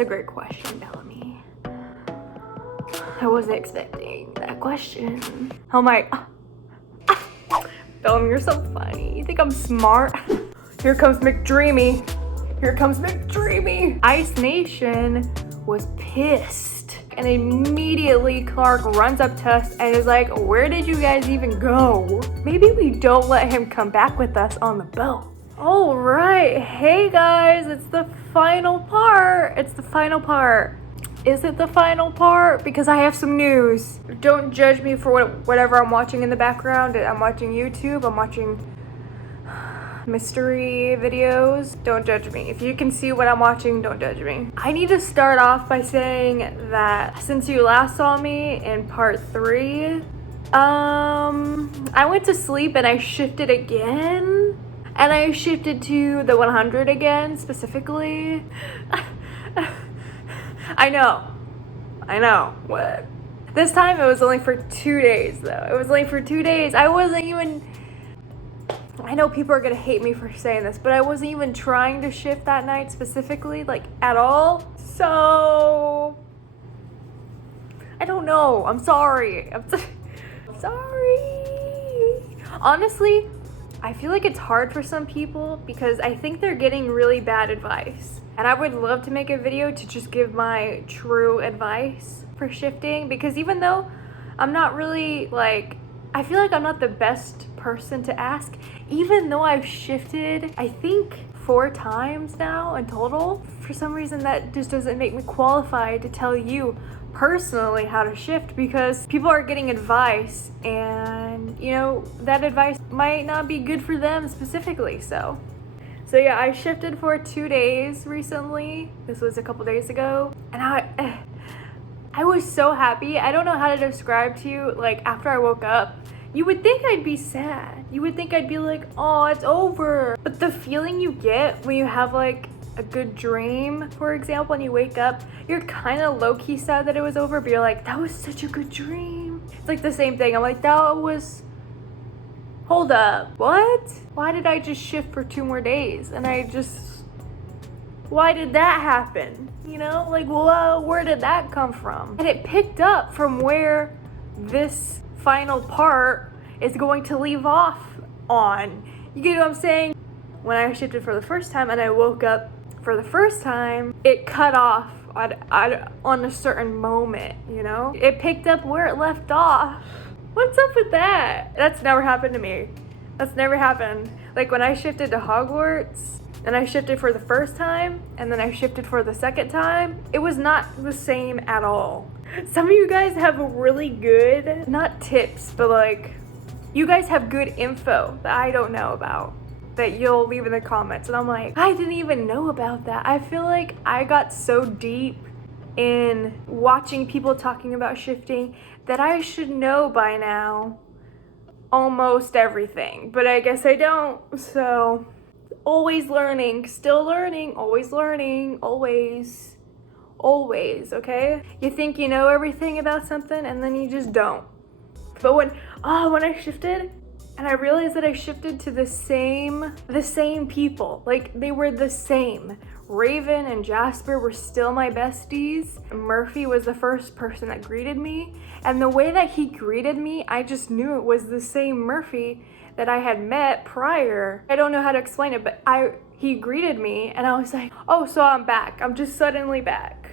That's a great question, Bellamy. I wasn't expecting that question. Oh my, Bellamy, you're so funny. You think I'm smart? Here comes McDreamy. Here comes McDreamy. Ice Nation was pissed. And immediately Clark runs up to us and is like, where did you guys even go? Maybe we don't let him come back with us on the boat. All right, hey guys, it's the final part. It's the final part. Is it the final part? Because I have some news. Don't judge me for whatever I'm watching in the background. I'm watching YouTube, I'm watching mystery videos. Don't judge me. If you can see what I'm watching, don't judge me. I need to start off by saying that since you last saw me in part 3, I went to sleep and I shifted again. And I shifted to the 100 again, specifically. I know, what? This time it was only for 2 days though. It was only for 2 days. I wasn't even, I know people are gonna hate me for saying this, but I wasn't even trying to shift that night specifically, like at all. So, I don't know, I'm sorry. I'm sorry. Honestly, I feel like it's hard for some people because I think they're getting really bad advice. And I would love to make a video to just give my true advice for shifting, because even though I'm not really like, I feel like I'm not the best person to ask, even though I've shifted, I think 4 times now in total. For some reason that just doesn't make me qualified to tell you personally how to shift, because people are getting advice and you know that advice might not be good for them specifically. So yeah, I shifted for 2 days recently. This was a couple days ago, and I was so happy. I don't know how to describe to you, like after I woke up, you would think I'd be sad. You would think I'd be like, oh, it's over. But the feeling you get when you have like a good dream, for example, and you wake up, you're kind of low-key sad that it was over, but you're like, that was such a good dream. It's like the same thing. I'm like, that was, hold up, what? Why did I just shift for 2 more days? And why did that happen? You know, like, whoa, where did that come from? And it picked up from where this final part is going to leave off on. You get what I'm saying? When I shifted for the first time and I woke up for the first time, it cut off on a certain moment, you know? It picked up where it left off. What's up with that? That's never happened to me. That's never happened. Like when I shifted to Hogwarts, and I shifted for the first time, and then I shifted for the second time, it was not the same at all. Some of you guys have really good, not tips, but like, you guys have good info that I don't know about, that you'll leave in the comments, and I'm like, I didn't even know about that. I feel like I got so deep in watching people talking about shifting that I should know by now almost everything, but I guess I don't. So always learning, still learning, always learning, always, okay? You think you know everything about something and then you just don't. But when I shifted, and I realized that I shifted to the same people. Like, they were the same. Raven and Jasper were still my besties. Murphy was the first person that greeted me. And the way that he greeted me, I just knew it was the same Murphy that I had met prior. I don't know how to explain it, but he greeted me and I was like, oh, so I'm back. I'm just suddenly back.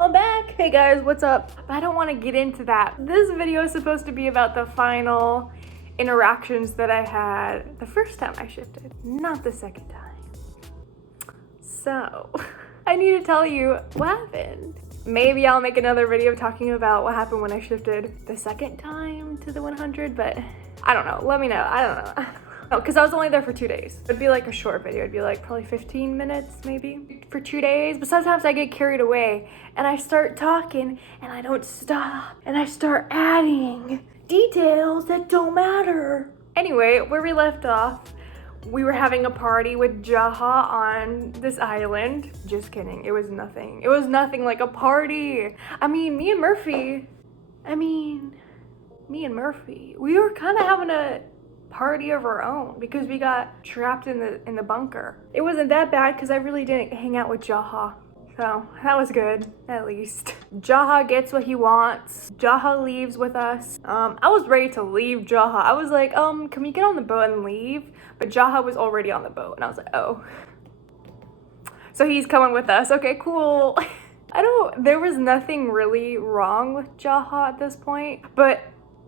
I'm back. Hey guys, what's up? But I don't want to get into that. This video is supposed to be about the final interactions that I had the first time I shifted, not the second time. So, I need to tell you what happened. Maybe I'll make another video talking about what happened when I shifted the second time to the 100, but I don't know. Let me know. I don't know. No, because I was only there for 2 days. It'd be like a short video. It'd be like probably 15 minutes maybe for 2 days. But sometimes I get carried away and I start talking and I don't stop. And I start adding details that don't matter. Anyway, where we left off, we were having a party with Jaha on this island. Just kidding. It was nothing. It was nothing like a party. I mean, me and Murphy, we were kind of having a party of our own because we got trapped in the bunker. It wasn't that bad because I really didn't hang out with Jaha So that was good, at least. Jaha gets what he wants. Jaha leaves with us. I was ready to leave Jaha. I was like, can we get on the boat and leave? But Jaha was already on the boat, and I was like, oh. So he's coming with us. Okay, cool. There was nothing really wrong with Jaha at this point, but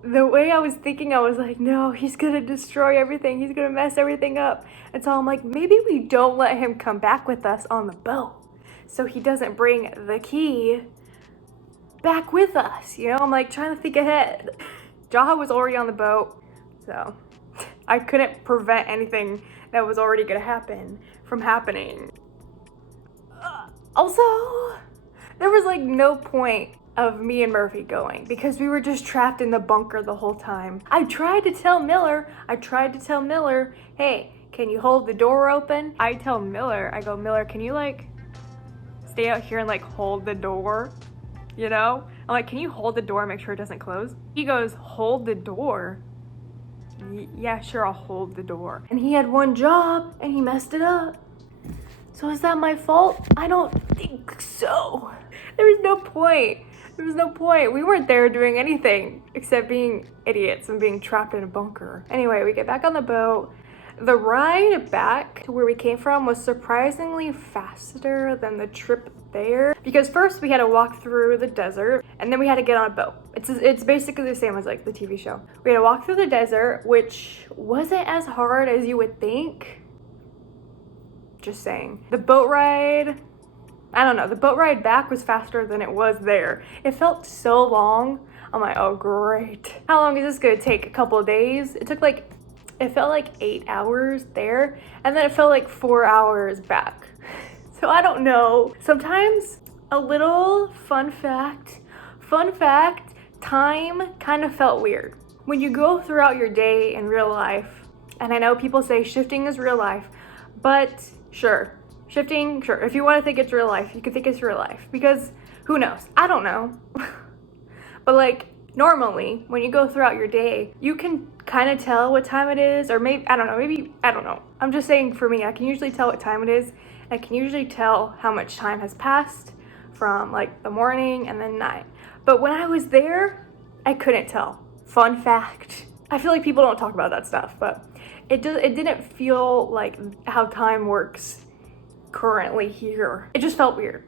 the way I was thinking, I was like, no, he's gonna destroy everything. He's gonna mess everything up. And so I'm like, maybe we don't let him come back with us on the boat, so he doesn't bring the key back with us. You know, I'm like trying to think ahead. Jaha was already on the boat, so I couldn't prevent anything that was already gonna happen from happening. Also, there was like no point of me and Murphy going because we were just trapped in the bunker the whole time. I tried to tell Miller, hey, can you hold the door open? I tell Miller, I go, Miller, can you like stay out here and like hold the door? You know? I'm like, can you hold the door and make sure it doesn't close? He goes, hold the door? Yeah, sure, I'll hold the door. And he had one job and he messed it up. So is that my fault? I don't think so. There was no point. We weren't there doing anything except being idiots and being trapped in a bunker. Anyway, we get back on the boat. The ride back to where we came from was surprisingly faster than the trip there, because first we had to walk through the desert and then we had to get on a boat. It's basically the same as like the TV show. We had to walk through the desert, which wasn't as hard as you would think. Just saying. The boat ride, I don't know, the boat ride back was faster than it was there. It felt so long. I'm like, oh great. How long is this gonna take? A couple of days? It felt like 8 hours there, and then it felt like 4 hours back. So I don't know. Sometimes a little fun fact, time kind of felt weird. When you go throughout your day in real life, and I know people say shifting is real life, but sure, shifting, sure. If you want to think it's real life, you can think it's real life, because who knows? I don't know. But like normally when you go throughout your day, you can kind of tell what time it is, or maybe, I don't know. I'm just saying for me, I can usually tell what time it is. I can usually tell how much time has passed from like the morning and then night. But when I was there, I couldn't tell. Fun fact. I feel like people don't talk about that stuff, but it didn't feel like how time works currently here. It just felt weird.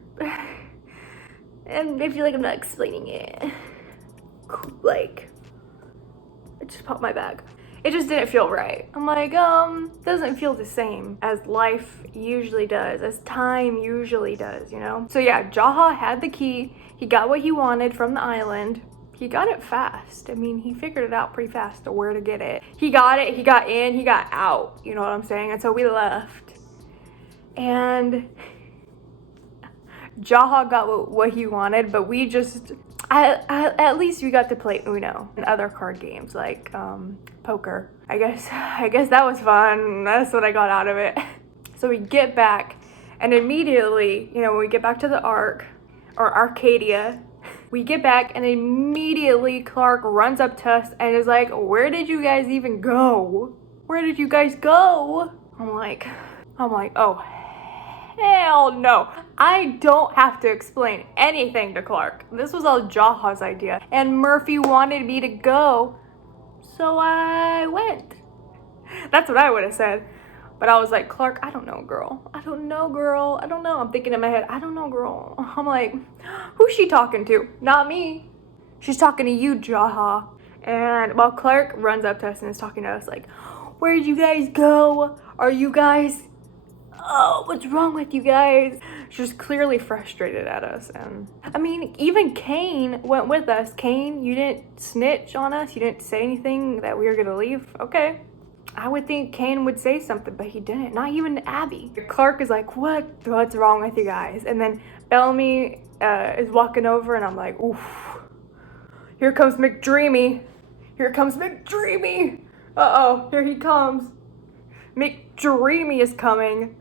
And I feel like I'm not explaining it. Like, it just popped my bag. It just didn't feel right. I'm like, doesn't feel the same as life usually does, as time usually does, you know? So yeah, Jaha had the key. He got what he wanted from the island. He got it fast. I mean, he figured it out pretty fast to where to get it. He got it, he got in, he got out, you know what I'm saying? And so we left. And Jaha got what he wanted, but we just, at least we got to play Uno and other card games like poker. I guess that was fun. That's what I got out of it. So we get back, and immediately, you know, when we get back to the Ark, or Arcadia, we get back and immediately Clark runs up to us and is like, where did you guys even go? Where did you guys go? I'm like, oh, hell no. I don't have to explain anything to Clark. This was all Jaha's idea. And Murphy wanted me to go, so I went. That's what I would have said. But I was like, Clark, I don't know, girl. I don't know. I'm thinking in my head, I don't know, girl. I'm like, who's she talking to? Not me. She's talking to you, Jaha. And while Clark runs up to us and is talking to us like, where did you guys go? Are you guys, oh, what's wrong with you guys? She's clearly frustrated at us. And I mean, even Kane went with us. Kane, you didn't snitch on us. You didn't say anything that we were gonna leave. Okay. I would think Kane would say something, but he didn't. Not even Abby. Clark is like, what's wrong with you guys? And then Bellamy is walking over, and I'm like, oof. Here comes McDreamy. Uh-oh, here he comes. McDreamy is coming.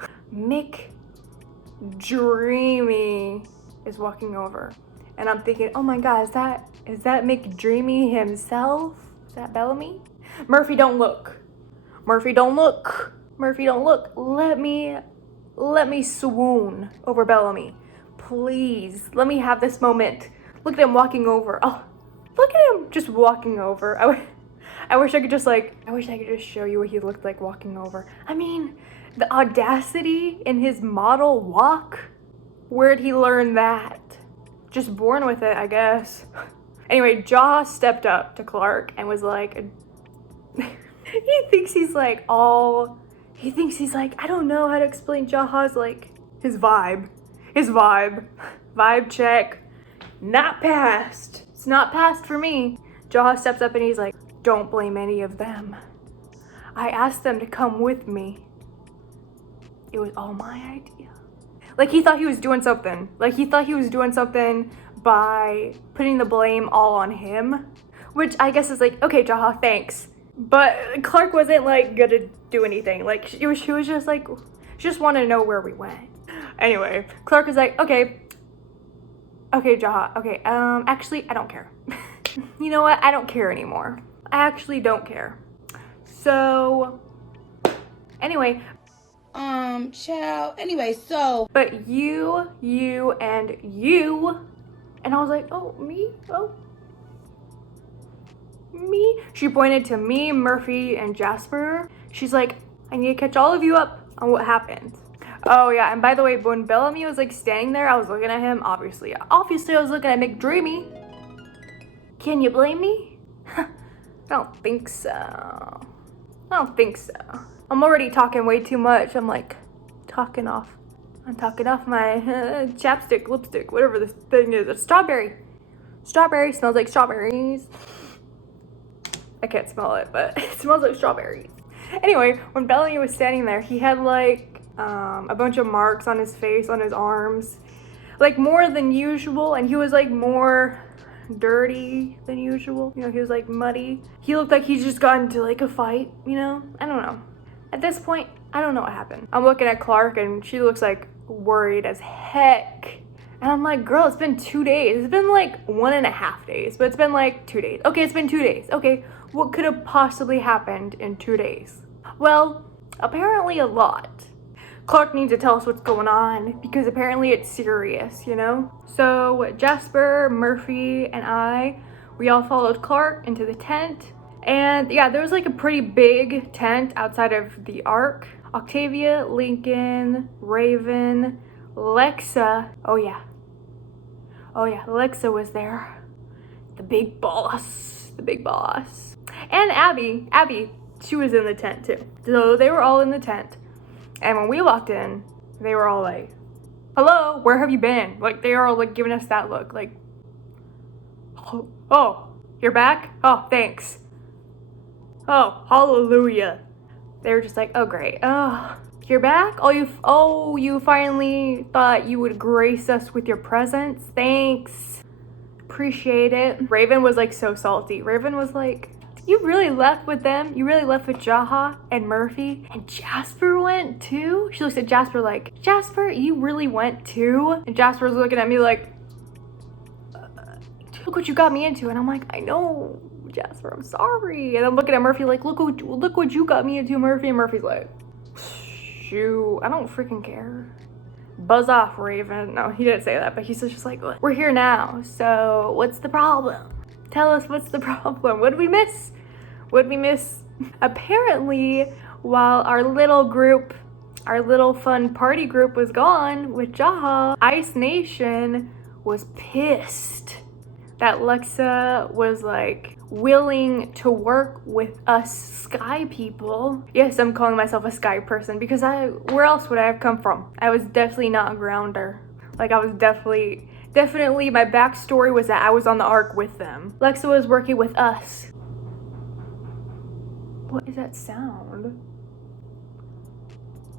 McDreamy is walking over. And I'm thinking, oh my God, is that McDreamy himself? Is that Bellamy? Murphy, don't look. Let me swoon over Bellamy. please, let me have this moment. Look at him walking over. Oh, look at him just walking over. I wish I could just show you what he looked like walking over. I mean, the audacity in his model walk. Where'd he learn that? Just born with it, I guess. Anyway, Jaw stepped up to Clark and was like, he thinks he's like, I don't know how to explain Jaha's like, his vibe. Vibe check. Not passed. It's not passed for me. Jaha steps up and he's like, don't blame any of them. I asked them to come with me. It was all my idea. Like he thought he was doing something. By putting the blame all on him. Which I guess is like, okay, Jaha, thanks. But Clark wasn't like gonna do anything. Like she was just like, she just wanted to know where we went. Anyway, Clark was like, okay, Jaha, okay, actually, I don't care. You know what? I don't care anymore. I actually don't care. So, anyway. Ciao. Anyway, so. But you, and you. And I was like, oh, me? Oh. Me? She pointed to me, Murphy, and Jasper. She's like, I need to catch all of you up on what happened. Oh yeah, and by the way, when Bellamy was like standing there, I was looking at him, obviously I was looking at McDreamy. Can you blame me? I don't think so. I'm already talking way too much. I'm like, talking off my chapstick, lipstick, whatever this thing is. It's strawberry. Strawberry smells like strawberries. I can't smell it, but it smells like strawberries. Anyway, when Bellamy was standing there, he had like a bunch of marks on his face, on his arms, like more than usual, and he was like more dirty than usual. You know, he was like muddy. He looked like he just got into like a fight, you know? I don't know. At this point, I don't know what happened. I'm looking at Clark and she looks like worried as heck. And I'm like, girl, it's been 2 days. It's been like 1.5 days, but it's been like 2 days. Okay, it's been 2 days. Okay, what could have possibly happened in 2 days? Well, apparently a lot. Clark needs to tell us what's going on because apparently it's serious, you know? So Jasper, Murphy, and we all followed Clark into the tent. And yeah, there was like a pretty big tent outside of the Ark. Octavia, Lincoln, Raven, Lexa. Oh yeah, Lexa was there. The big boss. And Abby, she was in the tent too. So they were all in the tent. And when we walked in, they were all like, hello, where have you been? Like, they were all like giving us that look, like, oh, you're back? Oh, thanks. Oh, hallelujah. They were just like, oh, great. Oh, you're back? You finally thought you would grace us with your presence? Thanks. Appreciate it. Raven was like so salty. Raven was like, you really left with them? You really left with Jaha and Murphy? And Jasper went too? She looks at Jasper like, Jasper, you really went too? And Jasper's looking at me like, look what you got me into. And I'm like, I know, Jasper, I'm sorry. And I'm looking at Murphy like, look what you got me into, Murphy. And Murphy's like, shoot, I don't freaking care. Buzz off, Raven. No, he didn't say that, but he's just like, we're here now, so what's the problem? Tell us what's the problem. What did we miss? Apparently, while our little fun party group was gone with Jaha, Ice Nation was pissed that Lexa was like willing to work with us sky people. Yes, I'm calling myself a sky person because where else would I have come from? I was definitely not a grounder. Like I was definitely my backstory was that I was on the Ark with them. Lexa was working with us. What is that sound?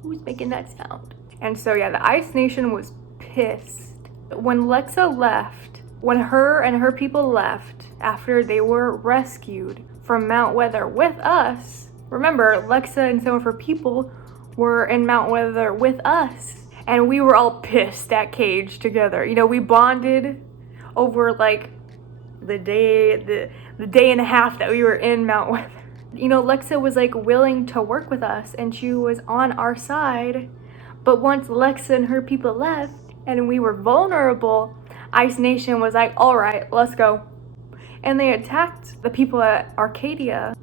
Who's making that sound? And so yeah, the Ice Nation was pissed. When Lexa left, when her and her people left after they were rescued from Mount Weather with us, remember Lexa and some of her people were in Mount Weather with us. And we were all pissed at Cage together. You know, we bonded over like the day and a half that we were in Mount Weather. You know, Lexa was like willing to work with us and she was on our side. But once Lexa and her people left, and we were vulnerable, Ice Nation was like, all right, let's go. And they attacked the people at Arcadia.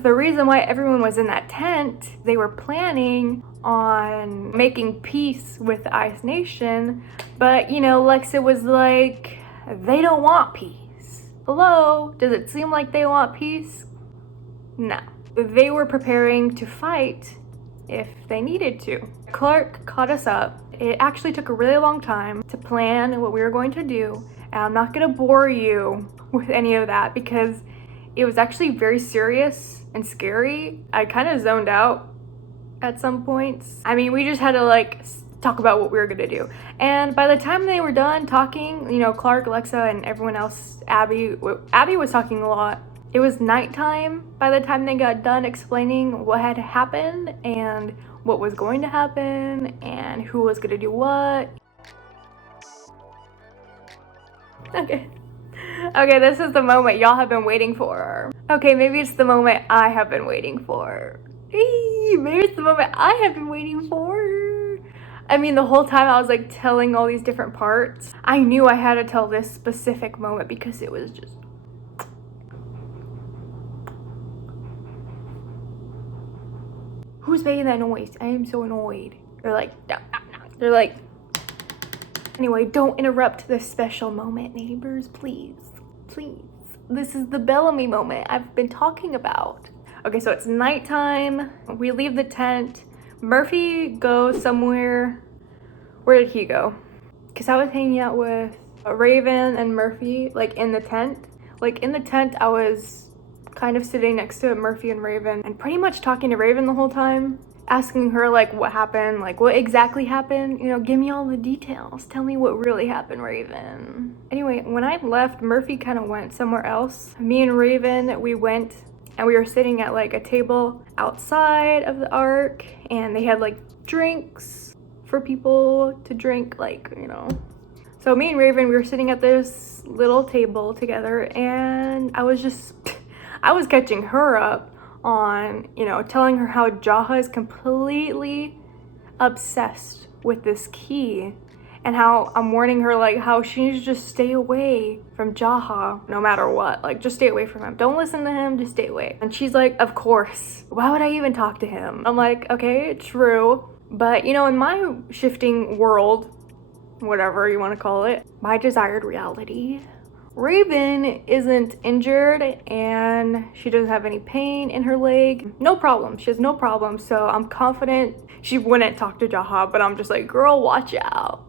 The reason why everyone was in that tent, they were planning on making peace with the Ice Nation, but you know, Lexa was like, they don't want peace. Hello? Does it seem like they want peace? No. They were preparing to fight if they needed to. Clark caught us up. It actually took a really long time to plan what we were going to do, and I'm not gonna bore you with any of that because it was actually very serious and scary. I kind of zoned out at some points. I mean, we just had to like talk about what we were gonna do. And by the time they were done talking, you know, Clark, Alexa, and everyone else, Abby was talking a lot. It was nighttime by the time they got done explaining what had happened and what was going to happen and who was gonna do what. Okay, this is the moment y'all have been waiting for. Okay, maybe it's the moment I have been waiting for. Maybe it's the moment I have been waiting for. I mean, the whole time I was like telling all these different parts. I knew I had to tell this specific moment because it was just... Who's making that noise? I am so annoyed. They're like, no. They're like, anyway, don't interrupt this special moment, neighbors, please. Please. This is the Bellamy moment I've been talking about. Okay, so it's nighttime. We leave the tent. Murphy goes somewhere. Where did he go? Because I was hanging out with Raven and Murphy, like in the tent. Like in the tent, I was kind of sitting next to Murphy and Raven and pretty much talking to Raven the whole time, asking her like what happened, like what exactly happened, you know, give me all the details, tell me what really happened, Raven. Anyway, when I left, Murphy kind of went somewhere else. Me and Raven, we went and we were sitting at like a table outside of the Ark, and they had like drinks for people to drink, like, you know. So me and Raven, we were sitting at this little table together, and I was catching her up on, you know, telling her how Jaha is completely obsessed with this key, and how I'm warning her like how she needs to just stay away from Jaha no matter what. Like, just stay away from him. Don't listen to him, just stay away. And she's like, of course. Why would I even talk to him? I'm like, okay, true. But, you know, in my shifting world, whatever you want to call it, my desired reality, Raven isn't injured and she doesn't have any pain in her leg. No problem. She has no problem. So I'm confident she wouldn't talk to Jaha, but I'm just like, girl, watch out.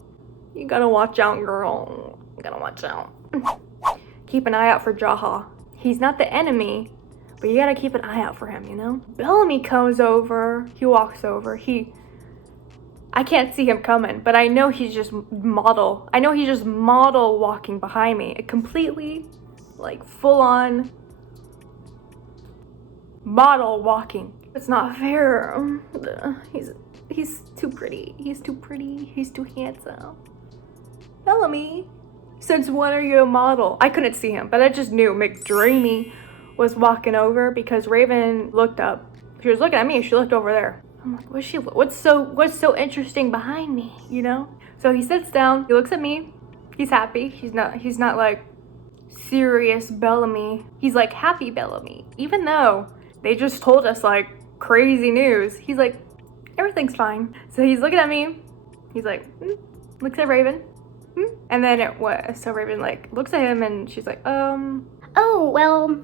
You gotta watch out, girl. You gotta watch out. Keep an eye out for Jaha. He's not the enemy, but you gotta keep an eye out for him, you know? Bellamy comes over. He walks over. I can't see him coming, but I know he's just model. I know he's just model walking behind me. Completely, like, full on model walking. It's not fair. He's too pretty. He's too pretty. He's too handsome. Bellamy, since when are you a model? I couldn't see him, but I just knew McDreamy was walking over because Raven looked up. She was looking at me. She looked over there. I'm like, what's so interesting behind me, you know? So he sits down, he looks at me, he's happy. He's not like serious Bellamy. He's like happy Bellamy. Even though they just told us like crazy news, he's like, everything's fine. So he's looking at me, he's like, looks at Raven, and then so Raven like looks at him and she's like, Oh, well,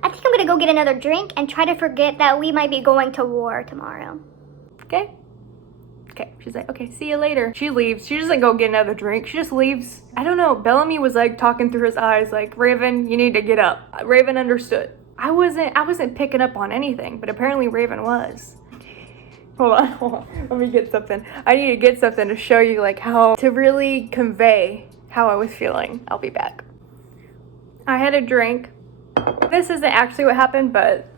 I think I'm gonna go get another drink and try to forget that we might be going to war tomorrow. Okay. She's like, okay, see you later. She leaves. She doesn't go get another drink. She just leaves. I don't know. Bellamy was like talking through his eyes like, Raven, you need to get up. Raven understood. I wasn't picking up on anything, but apparently Raven was. Hold on. Let me get something. I need to get something to show you like how to really convey how I was feeling. I'll be back. I had a drink. This isn't actually what happened, but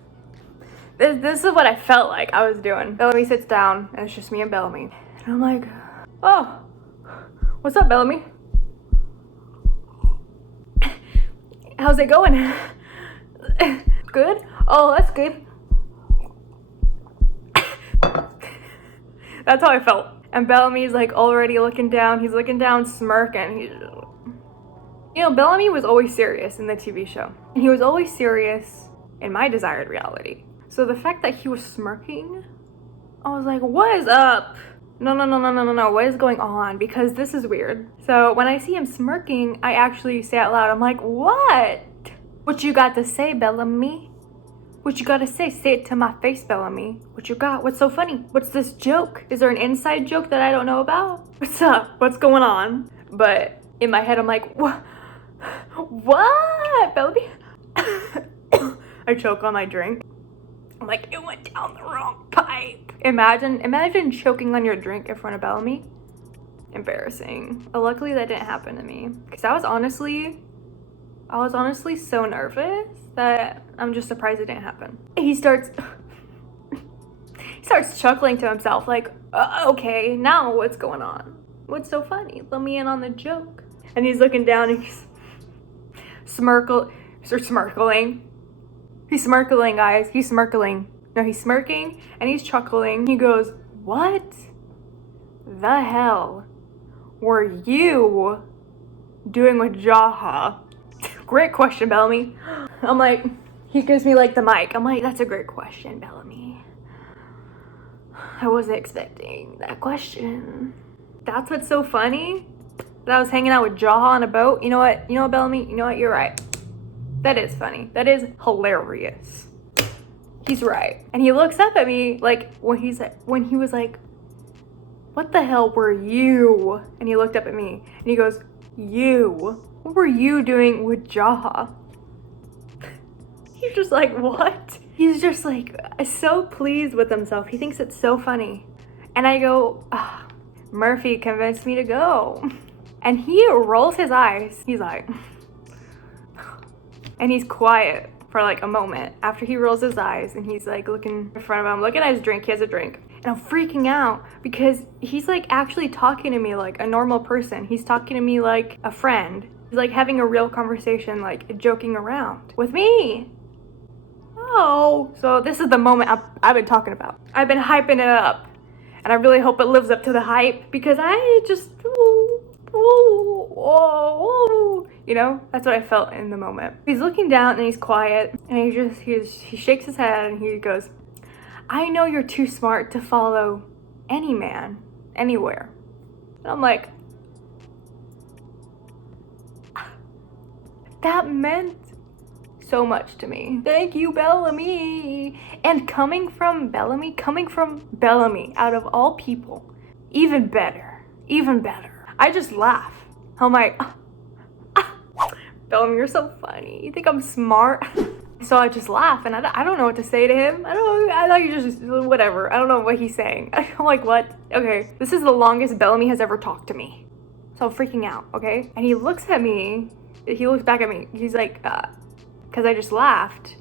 this is what I felt like I was doing. Bellamy sits down, and it's just me and Bellamy. And I'm like, oh, what's up, Bellamy? How's it going? Good? Oh, that's good. That's how I felt. And Bellamy's like already looking down. He's looking down, smirking. You know, Bellamy was always serious in the TV show. And he was always serious in my desired reality. So the fact that he was smirking, I was like, what is up? No, what is going on? Because this is weird. So when I see him smirking, I actually say out loud, I'm like, what? What you got to say, Bellamy? What you got to say? Say it to my face, Bellamy. What you got? What's so funny? What's this joke? Is there an inside joke that I don't know about? What's up? What's going on? But in my head, I'm like, what? What? Bellamy? I choke on my drink. I'm like, it went down the wrong pipe. Imagine choking on your drink in front of Bellamy. Embarrassing. But luckily that didn't happen to me. Because I was honestly so nervous that I'm just surprised it didn't happen. He starts chuckling to himself like, okay, now what's going on? What's so funny? Let me in on the joke. And he's looking down and he's smirkling. He's smirkling, guys. He's smirkling. No, he's smirking and he's chuckling. He goes, what the hell were you doing with Jaha? Great question, Bellamy. I'm like, he gives me like the mic. I'm like, that's a great question, Bellamy. I wasn't expecting that question. That's what's so funny? That I was hanging out with Jaha on a boat. You know what, Bellamy? You know what? You're right. That is funny. That is hilarious. He's right. And he looks up at me like when he was like, what the hell were you? And he looked up at me and he goes, you? What were you doing with Jaha? He's just like, what? He's just like so pleased with himself. He thinks it's so funny. And I go, Murphy convinced me to go. And he rolls his eyes. He's like, and he's quiet for like a moment after he rolls his eyes and he's like looking in front of him, looking at his drink. He has a drink. And I'm freaking out because he's like actually talking to me like a normal person. He's talking to me like a friend. He's like having a real conversation, like joking around with me. Oh, so this is the moment I've been talking about. I've been hyping it up. And I really hope it lives up to the hype because I just, you know, that's what I felt in the moment. He's looking down and he's quiet and he shakes his head and he goes, I know you're too smart to follow any man, anywhere. And I'm like, that meant so much to me. Thank you, Bellamy. And coming from Bellamy, out of all people, even better. I just laugh. I'm like, Bellamy, you're so funny. You think I'm smart? So I just laugh and I don't know what to say to him. I thought you just, whatever. I don't know what he's saying. I'm like, what? Okay, this is the longest Bellamy has ever talked to me. So I'm freaking out, okay? And he looks at me, he looks back at me. He's like, cause I just laughed.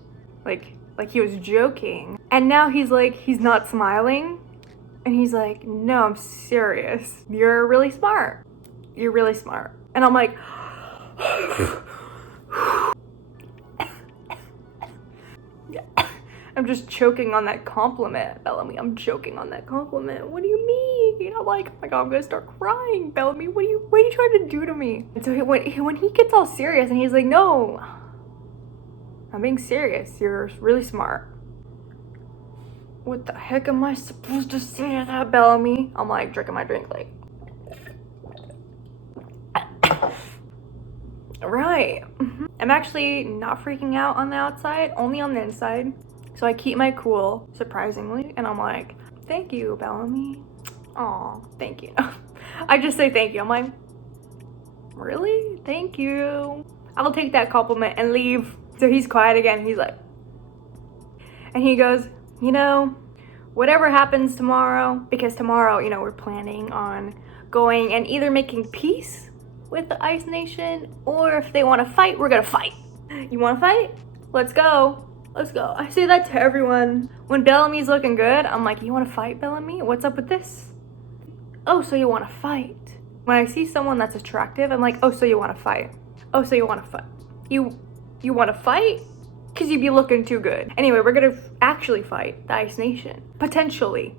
Like he was joking. And now he's like, he's not smiling. And he's like, no, I'm serious. You're really smart. And I'm like, I'm just choking on that compliment, Bellamy. I'm choking on that compliment. What do you mean? I'm like, oh my God, I'm gonna start crying, Bellamy. What are you trying to do to me? And so when he gets all serious and he's like, no, I'm being serious. You're really smart. What the heck am I supposed to say to that, Bellamy? I'm like drinking my drink like. Right. I'm actually not freaking out on the outside, only on the inside. So I keep my cool, surprisingly, and I'm like, thank you, Bellamy. Aw, thank you. I just say thank you. I'm like, really? Thank you. I'll take that compliment and leave. So he's quiet again. He's like, and he goes, you know, whatever happens tomorrow, because tomorrow, you know, we're planning on going and either making peace with the Ice Nation, or if they want to fight, we're gonna fight. You want to fight? Let's go. Let's go. I say that to everyone. When Bellamy's looking good, I'm like, you want to fight, Bellamy? What's up with this? Oh, so you want to fight. When I see someone that's attractive, I'm like, oh, so you want to fight. Oh, so you want to fight. You want to fight? Because you'd be looking too good. Anyway, we're going to actually fight the Ice Nation. Potentially.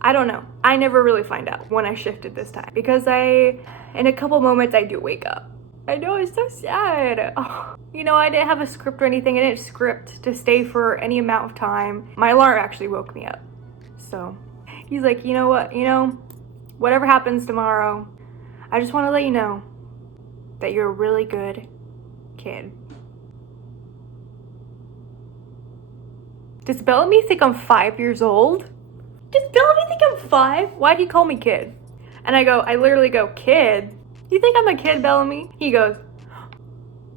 I don't know. I never really find out when I shifted this time because in a couple moments I do wake up. I know, it's so sad. Oh, you know, I didn't have a script or anything. I didn't script to stay for any amount of time. My alarm actually woke me up. So he's like, you know what, whatever happens tomorrow, I just want to let you know that you're a really good kid. Does Bellamy think I'm 5 years old? Does Bellamy think I'm 5? Why'd he call me kid? And I literally go, kid? You think I'm a kid, Bellamy? He goes,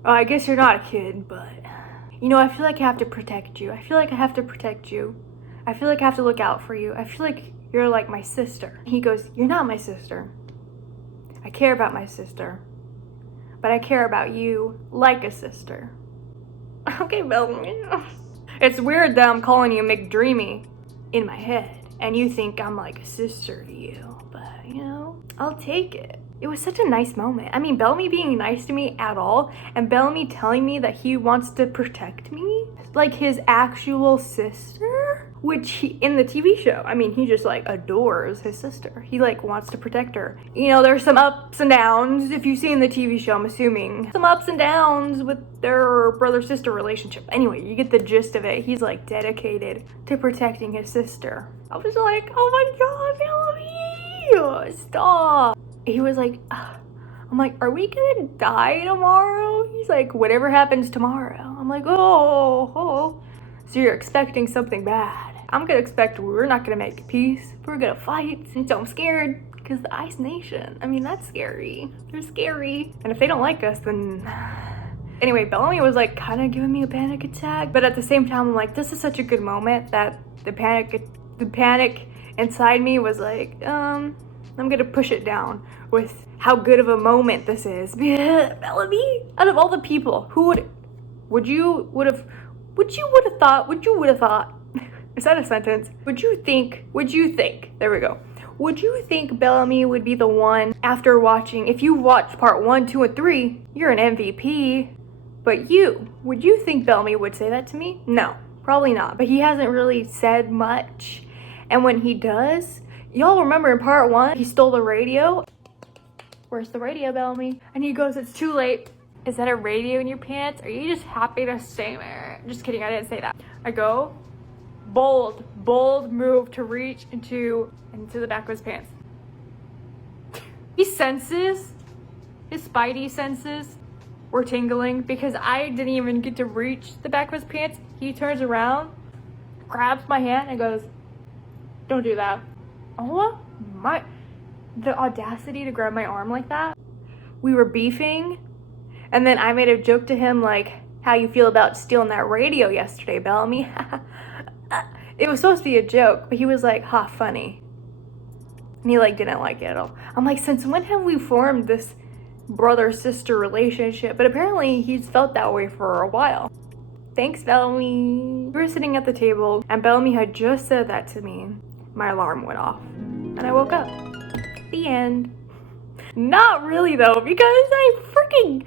oh, I guess you're not a kid, but I feel like I have to protect you. I feel like I have to protect you. I feel like I have to look out for you. I feel like you're like my sister. He goes, you're not my sister. I care about my sister, but I care about you like a sister. Okay, Bellamy. It's weird that I'm calling you McDreamy in my head, and you think I'm like a sister to you, but I'll take it. It was such a nice moment. I mean, Bellamy being nice to me at all, and Bellamy telling me that he wants to protect me, like his actual sister, which in the TV show, I mean, he just like adores his sister. He like wants to protect her. There's some ups and downs, if you've seen the TV show, I'm assuming. Some ups and downs with their brother-sister relationship. Anyway, you get the gist of it. He's like dedicated to protecting his sister. I was like, oh my God, Bellamy, stop. He was like, I'm like, are we gonna die tomorrow? He's like, whatever happens tomorrow. I'm like, oh. So you're expecting something bad. I'm gonna expect we're not gonna make peace. We're gonna fight. And so I'm scared because the Ice Nation, I mean, that's scary. They're scary. And if they don't like us, then... Anyway, Bellamy was like kind of giving me a panic attack. But at the same time, I'm like, this is such a good moment that the panic inside me was like, I'm gonna push it down with how good of a moment this is. Bellamy, out of all the people, who would you have thought, is that a sentence? Would you think, there we go. Would you think Bellamy would be the one after watching, if you watched part 1, 2, and 3, you're an MVP, but would you think Bellamy would say that to me? No, probably not, but he hasn't really said much, and when he does, y'all remember in part 1, he stole the radio? Where's the radio, Bellamy? And he goes, it's too late. Is that a radio in your pants? Are you just happy to stay there? Just kidding, I didn't say that. I go, bold move to reach into the back of his pants. His spidey senses were tingling because I didn't even get to reach the back of his pants. He turns around, grabs my hand and goes, don't do that. Oh my, the audacity to grab my arm like that. We were beefing, and then I made a joke to him like, how you feel about stealing that radio yesterday, Bellamy? It was supposed to be a joke, but he was like, ha, funny. And he like didn't like it at all. I'm like, since when have we formed this brother-sister relationship? But apparently he's felt that way for a while. Thanks, Bellamy. We were sitting at the table, and Bellamy had just said that to me. My alarm went off, and I woke up. The end. Not really though, because I freaking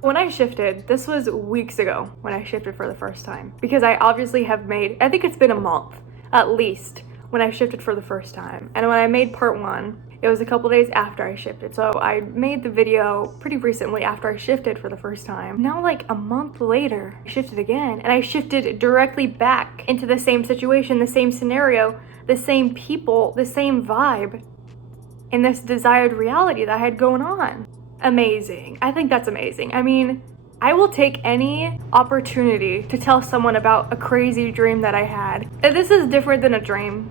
when I shifted, this was weeks ago when I shifted for the first time, because I obviously have made, I think it's been a month at least when I shifted for the first time. And when I made part 1, it was a couple days after I shifted. So I made the video pretty recently after I shifted for the first time. Now like a month later, I shifted again, and I shifted directly back into the same situation, the same scenario, the same people, the same vibe, in this desired reality that I had going on. Amazing. I think that's amazing. I mean, I will take any opportunity to tell someone about a crazy dream that I had. This is different than a dream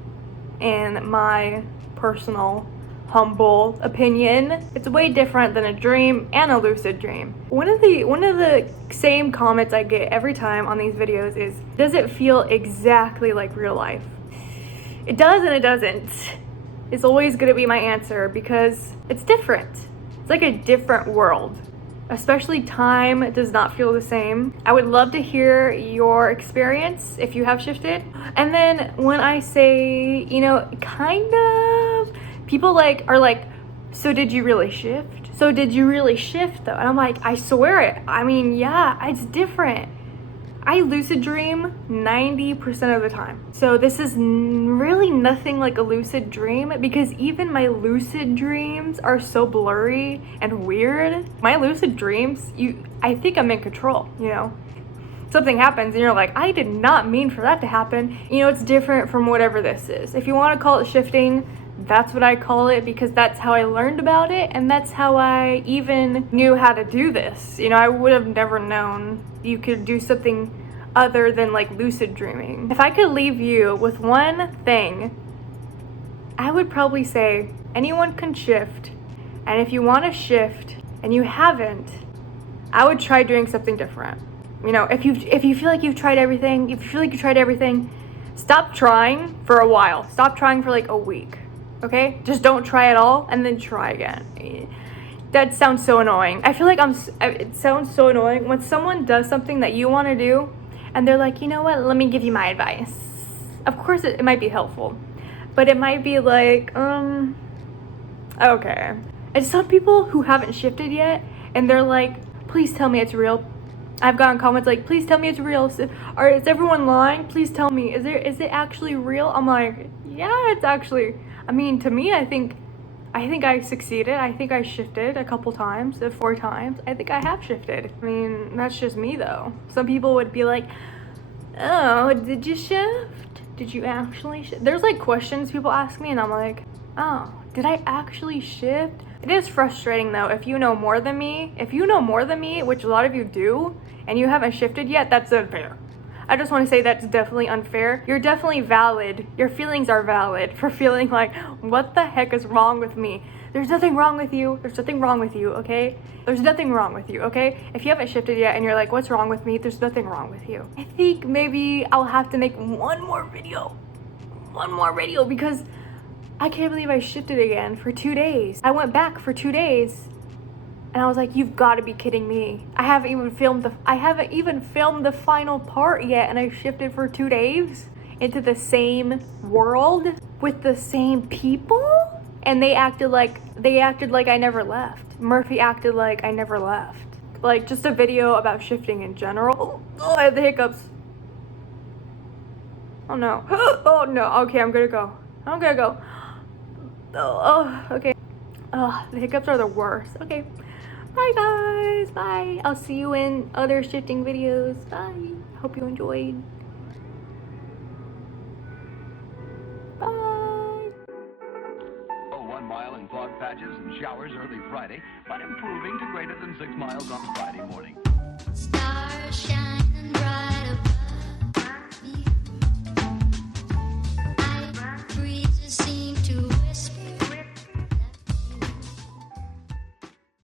in my personal, humble opinion. It's way different than a dream and a lucid dream. One of the same comments I get every time on these videos is, does it feel exactly like real life? It does and it doesn't. It's always gonna be my answer because it's different. It's like a different world. Especially time does not feel the same. I would love to hear your experience if you have shifted. And then when I say, kind of, people are like, so did you really shift? So did you really shift though? And I'm like, I swear it. I mean, yeah, it's different. I lucid dream 90% of the time. So this is really nothing like a lucid dream, because even my lucid dreams are so blurry and weird. My lucid dreams, I think I'm in control, you know? Something happens and you're like, I did not mean for that to happen. You know, it's different from whatever this is. If you want to call it shifting, that's what I call it, because that's how I learned about it, and that's how I even knew how to do this. You know, I would have never known you could do something other than like lucid dreaming. If I could leave you with one thing, I would probably say anyone can shift, and if you want to shift and you haven't, I would try doing something different. You know, if you feel like you've tried everything, if you feel like you tried everything, stop trying for a while. Stop trying for like a week. Okay? Just don't try at all and then try again. That sounds so annoying. I feel like it sounds so annoying when someone does something that you want to do and they're like, you know what, let me give you my advice. Of course it might be helpful, but it might be like, okay. And some people who haven't shifted yet and they're like, please tell me it's real. I've gotten comments like, please tell me it's real. Is everyone lying? Please tell me. Is it actually real? I'm like, yeah, it's actually. I mean, to me, I think I succeeded. I think I shifted a couple times, 4 times. I think I have shifted. I mean, that's just me though. Some people would be like, oh, did you shift? Did you actually shift? There's like questions people ask me and I'm like, oh, did I actually shift? It is frustrating though, if you know more than me, which a lot of you do, and you haven't shifted yet, that's unfair. I just want to say that's definitely unfair. You're definitely valid. Your feelings are valid for feeling like, what the heck is wrong with me? There's nothing wrong with you. There's nothing wrong with you, okay? There's nothing wrong with you, okay? If you haven't shifted yet and you're like, what's wrong with me? There's nothing wrong with you. I think maybe I'll have to make one more video because I can't believe I shifted again for 2 days. I went back for 2 days and I was like, you've got to be kidding me. I haven't even filmed the final part yet and I shifted for 2 days into the same world with the same people, and they acted like I never left. Murphy acted like I never left. Like, just a video about shifting in general. Oh, I have the hiccups. Oh no. Oh no. Okay, I'm gonna go. Oh, okay. Oh, the hiccups are the worst. Okay. Bye guys. Bye. I'll see you in other shifting videos. Bye. Hope you enjoyed. Bye. 1 mile in fog patches and showers early Friday, but improving to greater than 6 miles on Friday morning. Stars shining bright.